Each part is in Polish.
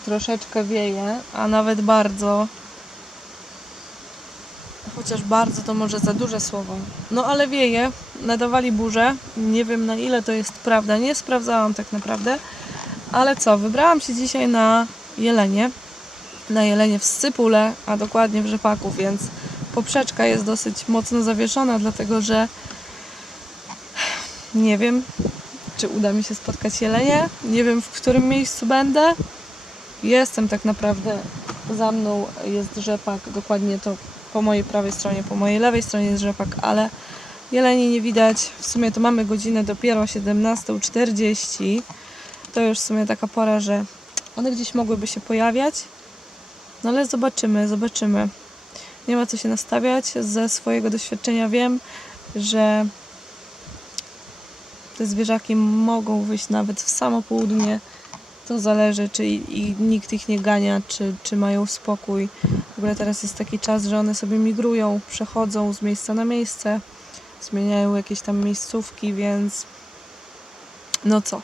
troszeczkę wieje, a nawet bardzo. Chociaż bardzo to może za duże słowo. No ale wieje, nadawali burzę. Nie wiem na ile to jest prawda, nie sprawdzałam tak naprawdę. Ale co, wybrałam się dzisiaj na jelenie. Na jelenie w Scypule, a dokładnie w Rzepaku, więc poprzeczka jest dosyć mocno zawieszona, dlatego że nie wiem, czy uda mi się spotkać jelenie. Nie wiem, w którym miejscu będę. Jestem tak naprawdę, za mną jest rzepak, dokładnie to po mojej prawej stronie, po mojej lewej stronie jest rzepak, ale jeleni nie widać. W sumie to mamy godzinę dopiero 17.40. To już w sumie taka pora, że one gdzieś mogłyby się pojawiać. No ale zobaczymy, zobaczymy. Nie ma co się nastawiać. Ze swojego doświadczenia wiem, że te zwierzaki mogą wyjść nawet w samo południe. To zależy, czy i, i nikt ich nie gania, czy, czy mają spokój. W ogóle teraz jest taki czas, że one sobie migrują, przechodzą z miejsca na miejsce, zmieniają jakieś tam miejscówki, więc no co.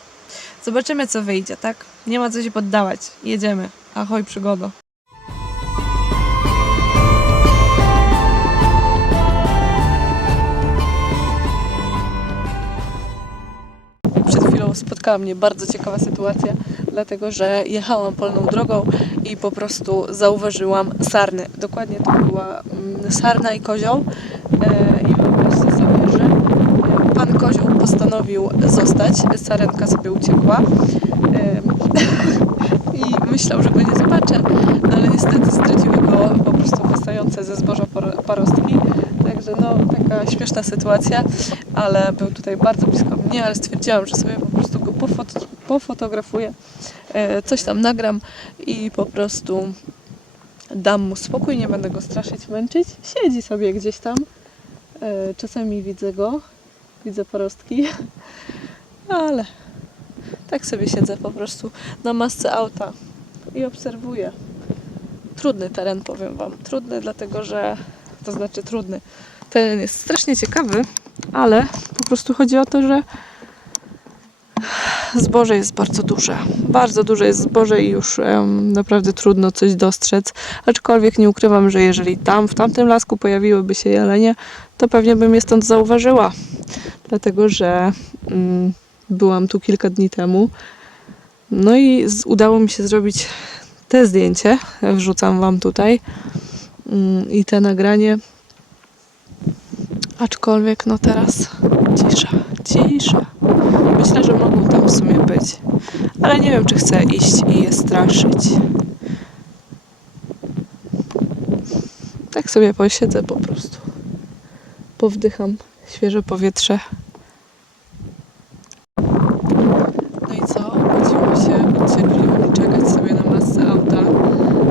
Zobaczymy, co wyjdzie, tak? Nie ma co się poddawać. Jedziemy. Ahoj, przygodo. Spotkała mnie bardzo ciekawa sytuacja, dlatego że jechałam polną drogą i po prostu zauważyłam sarny. Dokładnie to była mm, sarna i kozioł. E, I wyobraźcie sobie, że e, pan kozioł postanowił zostać, sarenka sobie uciekła. Em, I myślał, że go nie zobaczę, no ale niestety zdradziły go po prostu wystające ze zboża parostki. Także no, taka śmieszna sytuacja, ale był tutaj bardzo blisko mnie, ale stwierdziłam, że sobie po prostu pofot- pofotografuję, e, coś tam nagram i po prostu dam mu spokój, nie będę go straszyć, męczyć. Siedzi sobie gdzieś tam. E, Czasami widzę go, widzę parostki, ale tak sobie siedzę po prostu na masce auta i obserwuję. Trudny teren, powiem Wam. Trudny, dlatego że to znaczy trudny. Teren jest strasznie ciekawy, ale po prostu chodzi o to, że zboże jest bardzo duże. Bardzo duże jest zboże i już naprawdę trudno coś dostrzec. Aczkolwiek nie ukrywam, że jeżeli tam, w tamtym lasku pojawiłyby się jelenie, to pewnie bym je stąd zauważyła. Dlatego, że mm, byłam tu kilka dni temu. No i z, udało mi się zrobić te zdjęcie. Wrzucam Wam tutaj. Mm, I te nagranie. Aczkolwiek no teraz cisza, cisza. Myślę, że mogą tam w sumie być. Ale nie wiem, czy chcę iść i je straszyć. Tak sobie posiedzę po prostu. Powdycham świeże powietrze. No i co? Obudziłam się, cierpliwie mi czekać sobie na masę auta,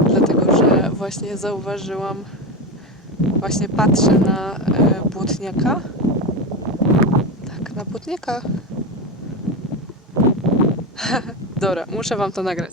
dlatego że właśnie zauważyłam, właśnie patrzę na e, błotniaka. Tak, na błotniaka. Dobra, muszę wam to nagrać.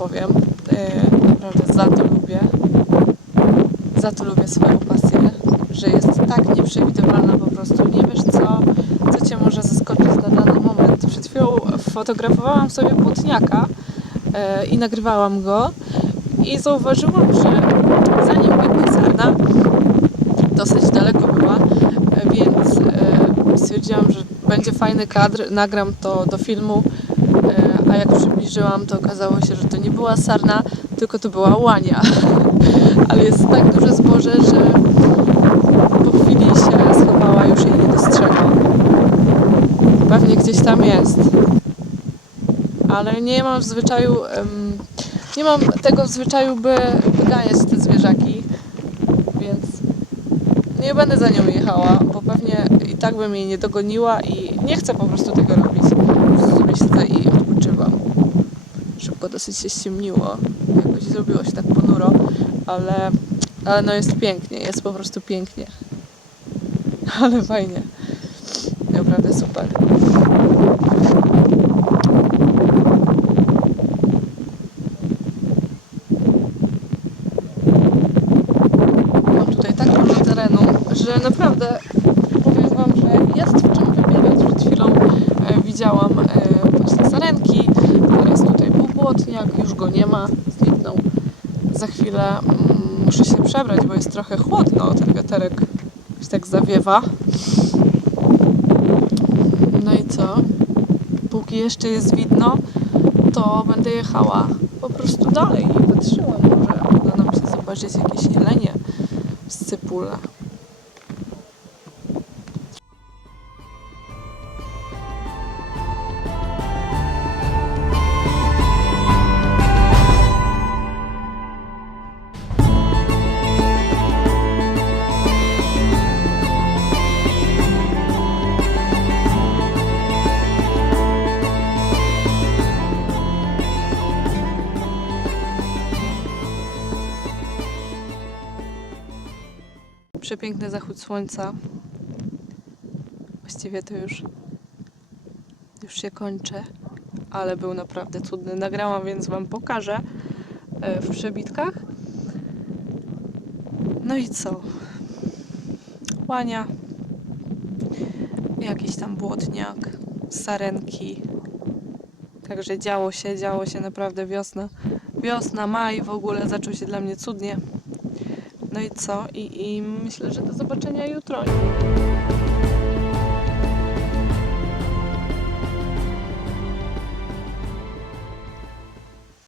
Powiem? Yy, naprawdę za to lubię. Za to lubię swoją pasję, że jest tak nieprzewidywalna po prostu. Nie wiesz co, co cię może zaskoczyć na dany moment. Przed chwilą fotografowałam sobie płotniaka yy, i nagrywałam go i zauważyłam, że zanim biegnie sarna, dosyć daleko była, yy, więc stwierdziłam, że będzie fajny kadr, nagram to do filmu E, a jak przybliżyłam, to okazało się, że to nie była sarna, tylko to była łania. Ale jest tak duże zboże, że po chwili się schowała, już jej nie dostrzegam. Pewnie gdzieś tam jest. Ale nie mam w zwyczaju, nie mam tego w zwyczaju, by wyganiać te zwierzaki, więc nie będę za nią jechała, bo pewnie i tak bym jej nie dogoniła i nie chcę po prostu tego robić. Po prostu sobie siedzę i odpoczywam. Szybko dosyć się ściemniło. jakbyś zrobiło się tak ponuro, ale, ale no jest pięknie, jest po prostu pięknie. Ale fajnie. Naprawdę super. Mam tutaj tak dużo terenu, że naprawdę powiem Wam, że jest w czym wybierać. Przed chwilą e, widziałam e, właśnie sarenki, błotniak, już go nie ma, zniknął. Za chwilę mm, muszę się przebrać, bo jest trochę chłodno, ten wiaterek się tak zawiewa. No i co? Póki jeszcze jest widno, to będę jechała po prostu dalej i patrzyła, może uda nam się zobaczyć jakieś jelenie w Scypule. Przepiękny zachód słońca. Właściwie to już, już się kończy, ale był naprawdę cudny. Nagrałam, więc Wam pokażę e, w przebitkach. No i co? Łania, jakiś tam błotniak, sarenki. Także działo się, działo się naprawdę wiosna. Wiosna, maj w ogóle zaczął się dla mnie cudnie. No i co? I, I myślę, że do zobaczenia jutro.